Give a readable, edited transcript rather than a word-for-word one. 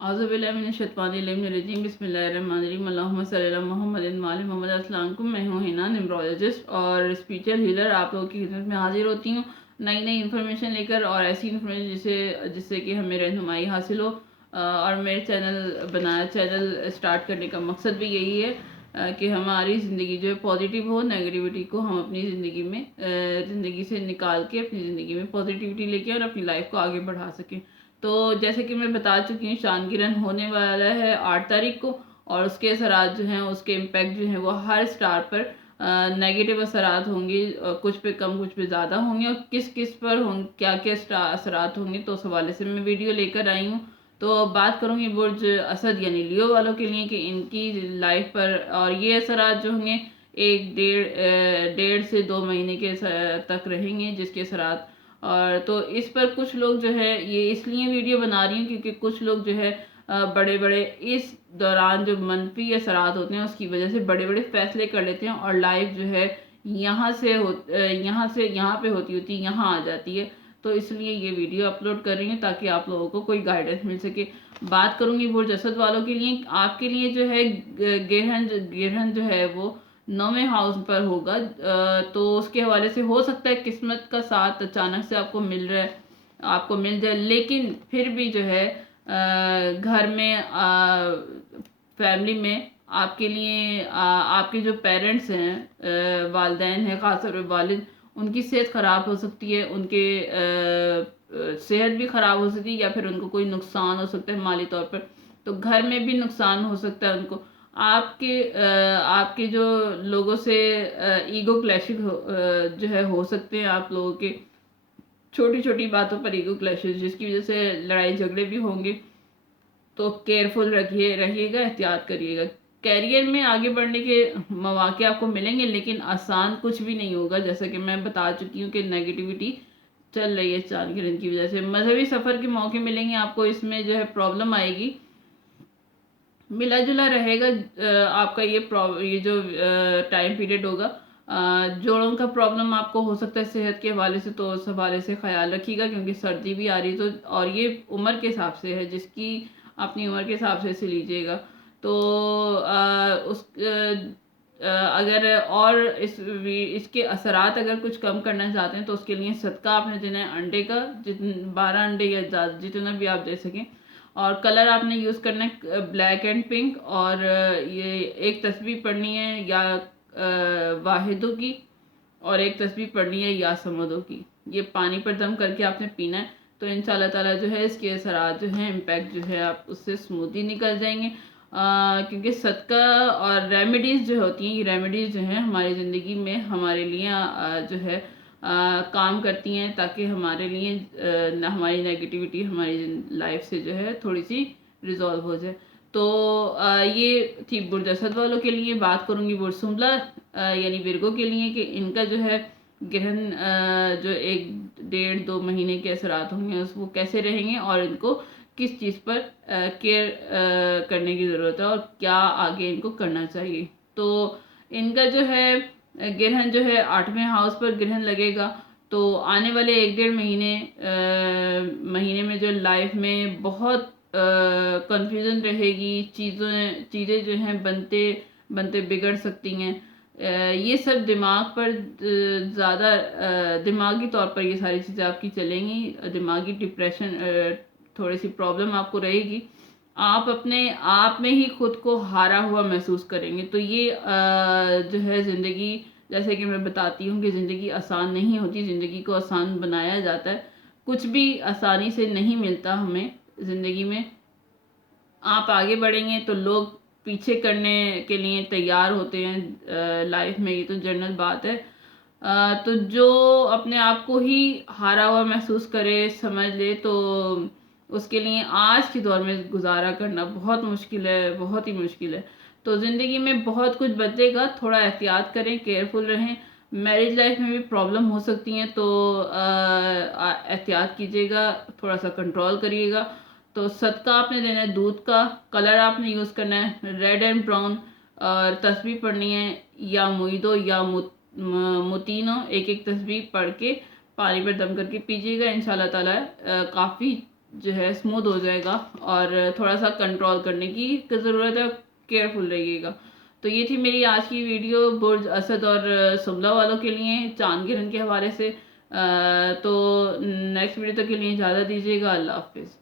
आज़ुबिल्लाहिमिनश्शैतानिर्रजीम बिस्मिल्लाहिर्रहमानिर्रहीम अल्लाहुम्मा सल्ली अला मुहम्मद व आले मोहम्मद। अस्सलाम वालेकुम। मैं हूँ हिना, न्यूमरोलॉजिस्ट और स्पिरिचुअल हीलर। आप लोगों की खिदमत में हाजिर होती हूँ नई नई इन्फॉर्मेशन लेकर, और ऐसी इन्फॉर्मेशन जिससे कि हमें रहनुमाई हासिल हो। और मेरे चैनल स्टार्ट करने का मकसद भी यही है कि हमारी ज़िंदगी जो है पॉजिटिव हो, नेगेटिविटी को हम अपनी ज़िंदगी से निकाल के अपनी ज़िंदगी में पॉजिटिविटी लेके और अपनी लाइफ को आगे बढ़ा सकें। तो जैसे कि मैं बता चुकी हूँ, चांद गिरहन होने वाला है 8 तारीख को, और उसके असरात जो हैं, उसके इम्पैक्ट जो हैं वो हर स्टार पर नेगेटिव असरात होंगे। कुछ पे कम, कुछ पे ज़्यादा होंगे, और किस किस पर होंगे, क्या क्या असरात होंगे, तो उस हवाले से मैं वीडियो लेकर आई हूँ। तो बात करूँगी बुर्ज असद यानी लियो वालों के लिए कि इनकी लाइफ पर और ये असरात जो होंगे एक डेढ़ से 2 महीने के तक रहेंगे, जिसके असरात। और तो इस पर कुछ लोग जो है, ये इसलिए वीडियो बना रही हूँ क्योंकि कुछ लोग जो है बड़े बड़े इस दौरान जो मनफी असरात होते हैं उसकी वजह से बड़े बड़े फैसले कर लेते हैं, और लाइफ जो है यहाँ पे होती होती यहाँ आ जाती है। तो इसलिए ये वीडियो अपलोड कर रही हूँ ताकि आप लोगों को कोई गाइडेंस मिल सके। बात करूँगी बुर्ज असद वालों के लिए। आपके लिए जो है गिरहन जो है वो 9वें हाउस पर होगा। तो उसके हवाले से हो सकता है किस्मत का साथ अचानक से आपको मिल जाए, लेकिन फिर भी जो है घर में फैमिली में आपके लिए आपके जो पेरेंट्स हैं, वालिदैन हैं, ख़ासतौर पर वालिद, उनकी सेहत ख़राब हो सकती है। उनके सेहत भी ख़राब हो सकती है, या फिर उनको कोई नुकसान हो सकता है माली तौर पर। तो घर में भी नुकसान हो सकता है उनको। आपके जो लोगों से ईगो क्लैशेस जो है हो सकते हैं। आप लोगों के छोटी छोटी बातों पर ईगो क्लैशेस, जिसकी वजह से लड़ाई झगड़े भी होंगे। तो केयरफुल रहिएगा, एहतियात करिएगा। कैरियर में आगे बढ़ने के मौके आपको मिलेंगे, लेकिन आसान कुछ भी नहीं होगा। जैसा कि मैं बता चुकी हूँ कि नेगेटिविटी चल रही है चांद गिरहन की वजह से। मजहबी सफ़र के मौके मिलेंगे आपको, इसमें जो है प्रॉब्लम आएगी, मिला जुला रहेगा। आपका ये जो टाइम पीरियड होगा, जोड़ों का प्रॉब्लम आपको हो सकता है सेहत के हवाले से, तो उस हवाले से ख्याल रखिएगा क्योंकि सर्दी भी आ रही है। तो और ये उम्र के हिसाब से है, जिसकी अपनी उम्र के हिसाब से लीजिएगा। तो अगर और इसके असरात अगर कुछ कम करना चाहते हैं तो उसके लिए सदका आपने देना है अंडे का, 12 अंडे या जितना भी आप दे सकें। और कलर आपने यूज़ करना है ब्लैक एंड पिंक। और ये एक तस्बीह पढ़नी है या वाहिदों की, और एक तस्बीह पढ़नी है या समदों की। ये पानी पर दम करके आपने पीना है। तो इंशाल्लाह ताला जो है इसके असरात जो हैं, इम्पैक्ट जो है, आप उससे स्मूथली निकल जाएंगे। क्योंकि सदका और रेमेडीज़ जो होती हैं, ये रेमेडीज़ जो हैं हमारी ज़िंदगी में हमारे लिए जो है काम करती हैं, ताकि हमारे लिए हमारी नेगेटिविटी हमारी लाइफ से जो है थोड़ी सी रिजॉल्व हो जाए। तो ये थी बुर्ज असद वालों के लिए। बात करूँगी बुर्ज सुंबला यानी विर्गो के लिए कि इनका जो है ग्रहण जो 1 डेढ़ 2 महीने के असरात होंगे वो कैसे रहेंगे, और इनको किस चीज़ पर केयर करने की ज़रूरत है, और क्या आगे इनको करना चाहिए। तो इनका जो है ग्रहण जो है 8वें हाउस पर ग्रहण लगेगा। तो आने वाले 1 डेढ़ महीने में जो लाइफ में बहुत कंफ्यूजन रहेगी, चीज़ें जो हैं बनते बनते बिगड़ सकती हैं। ये सब दिमाग पर ज़्यादा दिमागी तौर पर ये सारी चीज़ें आपकी चलेंगी। दिमागी डिप्रेशन, थोड़ी सी प्रॉब्लम आपको रहेगी। आप अपने आप में ही खुद को हारा हुआ महसूस करेंगे। तो ये जो है ज़िंदगी, जैसे कि मैं बताती हूँ कि ज़िंदगी आसान नहीं होती, ज़िंदगी को आसान बनाया जाता है। कुछ भी आसानी से नहीं मिलता हमें ज़िंदगी में। आप आगे बढ़ेंगे तो लोग पीछे करने के लिए तैयार होते हैं लाइफ में, ये तो जनरल बात है। तो जो अपने आप को ही हारा हुआ महसूस करे, समझ ले, तो उसके लिए आज के दौर में गुजारा करना बहुत मुश्किल है, बहुत ही मुश्किल है। तो ज़िंदगी में बहुत कुछ बदलेगा, थोड़ा एहतियात करें, केयरफुल रहें। मैरिज लाइफ में भी प्रॉब्लम हो सकती हैं, तो एहतियात कीजिएगा, थोड़ा सा कंट्रोल करिएगा। तो सदका आपने देना है दूध का, कलर आपने यूज़ करना है रेड एंड ब्राउन, और तस्बीह पढ़नी है या मुइदो या मुतीनो, एक एक तस्बीह पढ़ के पानी पर दम करके पीजिएगा। इंशाल्लाह ताला काफ़ी جو ہے اسموتھ ہو جائے گا، اور تھوڑا سا کنٹرول کرنے کی ضرورت ہے، کیئرفل رہیے گا۔ تو یہ تھی میری آج کی ویڈیو برج اسد اور سملہ والوں کے لیے چاند گرہن کے حوالے سے۔ تو نیکسٹ ویڈیو تک کے لیے اجازت دیجیے گا، اللہ حافظ۔